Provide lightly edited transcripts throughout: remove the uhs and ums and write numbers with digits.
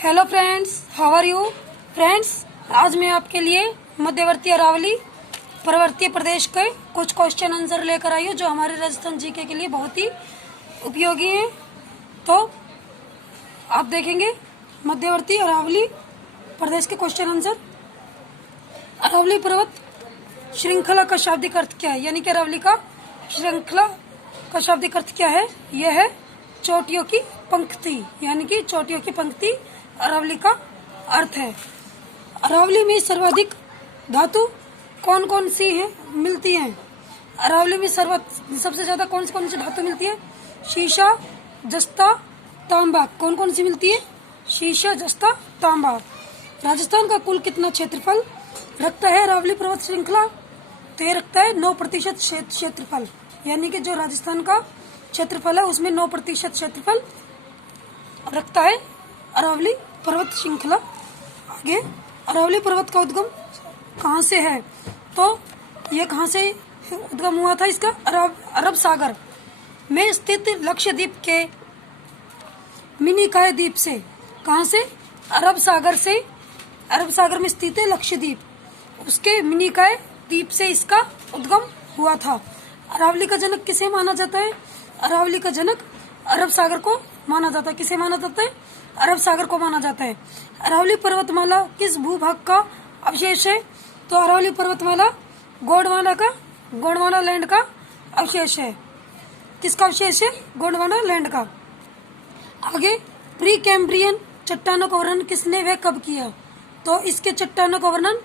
Hello friends, how are you friends. आज मैं आपके लिए मध्यवर्ती अरावली पर्वतीय प्रदेश के कुछ क्वेश्चन आंसर लेकर आई हूँ जो हमारे राजस्थान जीके के लिए बहुत ही उपयोगी हैं। तो आप देखेंगे मध्यवर्ती अरावली प्रदेश के क्वेश्चन आंसर। अरावली पर्वत श्रृंखला का शाब्दिक अर्थ क्या है, यानी कि अरावली का श्रृंखला का शाब्दिक अर्थ क्या है। यह है चोटियों की पंक्ति, यानी कि चोटियों की पंक्ति अरावली का अर्थ है। अरावली में सर्वाधिक धातु कौन कौन सी है मिलती हैं। अरावली में सबसे ज्यादा कौन सी धातु मिलती है। शीशा, जस्ता, तांबा। कौन कौन सी मिलती है। शीशा, जस्ता, तांबा। राजस्थान का कुल कितना क्षेत्रफल रखता है अरावली पर्वत श्रृंखला। तो ये रखता है 9% क्षेत्रफल, यानी कि जो राजस्थान का क्षेत्रफल है उसमें 9% क्षेत्रफल रखता है अरावली पर्वत श्रृंखला। आगे, अरावली पर्वत का उद्गम कहाँ से है। तो ये कहाँ से उद्गम हुआ था इसका। अरब सागर में स्थित लक्षद्वीप के मिनिकॉय द्वीप से। कहाँ से। अरब सागर में स्थित है लक्षद्वीप, उसके मिनिकॉय द्वीप से इसका उद्गम हुआ था। अरावली का जनक किसे माना जाता है। अरावली का जनक अरब सागर को माना जाता है। किसे माना जाता है। अरब सागर को माना जाता है। अरावली पर्वतमाला किस भूभाग का अवशेष है। तो अरावली पर्वतमाला गोंडवाना लैंड का अवशेष है। किसका अवशेष है। गोंडवाना लैंड का। आगे, प्री कैम्ब्रियन चट्टानों का वर्णन किसने व कब किया। तो इसके चट्टानों का वर्णन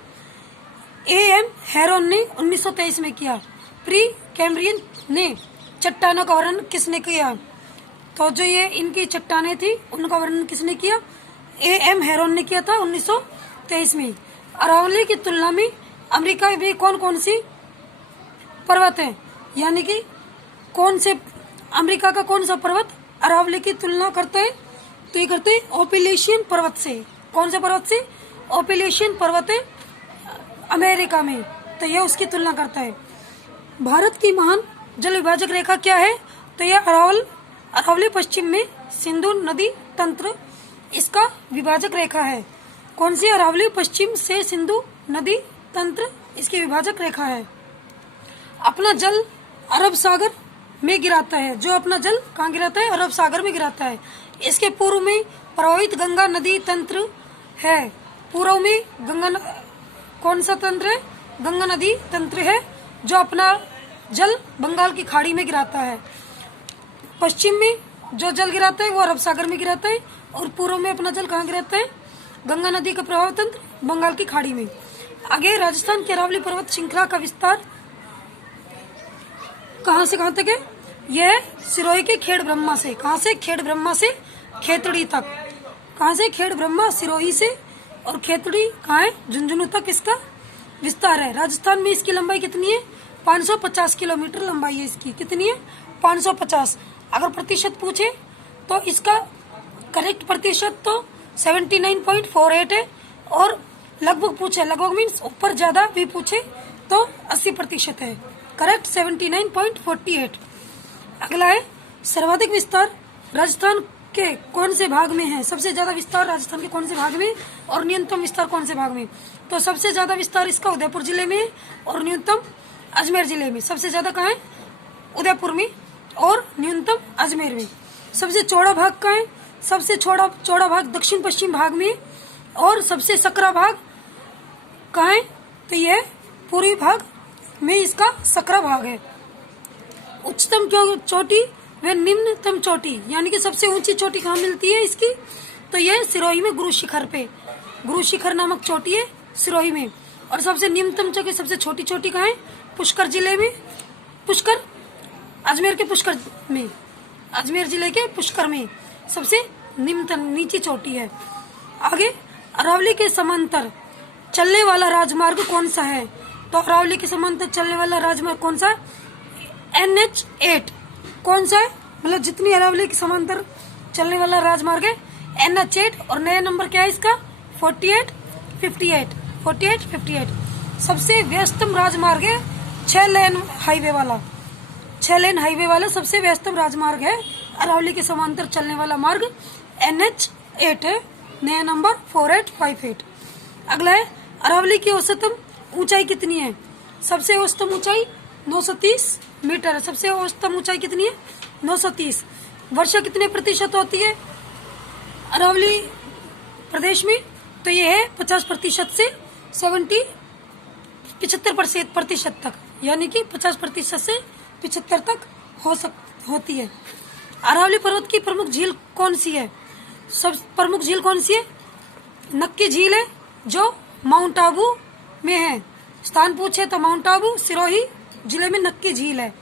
A.M. हेरोन ने 1923 में किया। प्री कैम्ब्रियन ने चट्टानों का वर्णन किसने किया। तो जो ये इनकी चट्टानें थी उनका वर्णन किसने किया। A.M. हेरोन ने किया था 1923 में। अरावली की तुलना में अमेरिका में कौन कौन सी पर्वत है, यानी कि कौन से अमेरिका का कौन सा पर्वत अरावली की तुलना करता है। तो ये करते हैं ओपिलेशियन पर्वत से। कौन से पर्वत से। ओपिलेशियन पर्वत है अमेरिका में, तो यह उसकी तुलना करता है। भारत की महान जल विभाजक रेखा क्या है। तो यह अरावली पश्चिम में सिंधु नदी तंत्र इसका विभाजक रेखा है। कौन सी। अरावली पश्चिम से सिंधु नदी तंत्र इसकी विभाजक रेखा है। अपना जल अरब सागर में गिराता है। जो अपना जल कहाँ गिराता है। अरब सागर में गिराता है। इसके पूर्व में प्रवाहित गंगा नदी तंत्र है। पूर्व में कौन सा तंत्र है। गंगा नदी तंत्र है जो अपना जल बंगाल की खाड़ी में गिराता है। पश्चिम में जो जल गिराता है वो अरब सागर में गिराता है, और पूर्व में अपना जल कहाँ गिराता है। गंगा नदी का प्रवाह तंत्र बंगाल की खाड़ी में। आगे, राजस्थान की अरावली पर्वत श्रृंखला का विस्तार कहाँ से कहाँ तक है। यह सिरोही के खेड़ ब्रह्मा से। कहाँ से। खेड़ ब्रह्मा से खेतड़ी तक। कहाँ से। खेड़ ब्रह्मा सिरोही से, और खेतड़ी कहाँ है। झुंझुनू तक इसका विस्तार है। राजस्थान में इसकी लंबाई कितनी है। 550 किलोमीटर लंबाई है इसकी। कितनी है। 550। अगर प्रतिशत पूछे तो इसका करेक्ट प्रतिशत तो 79.48 है, और लगभग पूछे, लगभग मीन्स ऊपर ज्यादा भी पूछे तो 80% है। करेक्ट 79.48। अगला है, सर्वाधिक विस्तार राजस्थान के कौन से भाग में है। सबसे ज्यादा विस्तार राजस्थान के कौन से भाग में, और न्यूनतम विस्तार कौन से भाग में। तो सबसे ज्यादा विस्तार इसका उदयपुर जिले में, और न्यूनतम अजमेर जिले में। सबसे ज्यादा कहाँ है। उदयपुर में, और न्यूनतम अजमेर में। सबसे चौड़ा भाग कहाँ है। सबसे चौड़ा भाग दक्षिण पश्चिम भाग में, और सबसे सकरा भाग कहाँ है। तो यह पूर्वी भाग में इसका सकरा भाग है। उच्चतम चोटी व निम्नतम चोटी, यानी कि सबसे ऊंची चोटी कहाँ मिलती है इसकी। तो यह सिरोही में गुरु शिखर नामक चोटी है सिरोही में। और सबसे निम्नतम चोटी, सबसे छोटी चोटी कहाँ है। पुष्कर जिले में। अजमेर जिले के पुष्कर में सबसे निम्नतम नीची चोटी है। आगे, अरावली के समांतर चलने वाला राजमार्ग कौन सा है। तो अरावली के समांतर चलने वाला राजमार्ग कौन सा है। NH8 कौन सा है, मतलब जितनी अरावली के समांतर चलने वाला राजमार्ग है NH8, और नया नंबर क्या है इसका 4858। सबसे व्यस्तम राजमार्ग है 6 लेन हाईवे वाला सबसे व्यस्तम राजमार्ग है अरावली के समांतर चलने वाला मार्ग NH8 है। नया नंबर 4858। अगला है अरावली की औसतम ऊंचाई कितनी है? सबसे औसतम ऊंचाई 930 मीटर है। सबसे औसतम ऊंचाई कितनी है? 930। वर्षा कितने प्रतिशत होती है अरावली प्रदेश में? तो ये है 50% से 75% तक, यानी कि 50% से 75 तक होती है। अरावली पर्वत की प्रमुख झील कौन सी है? सब प्रमुख झील कौन सी है? नक्की झील है जो माउंट आबू में है। स्थान पूछे तो माउंट आबू सिरोही जिले में नक्की झील है।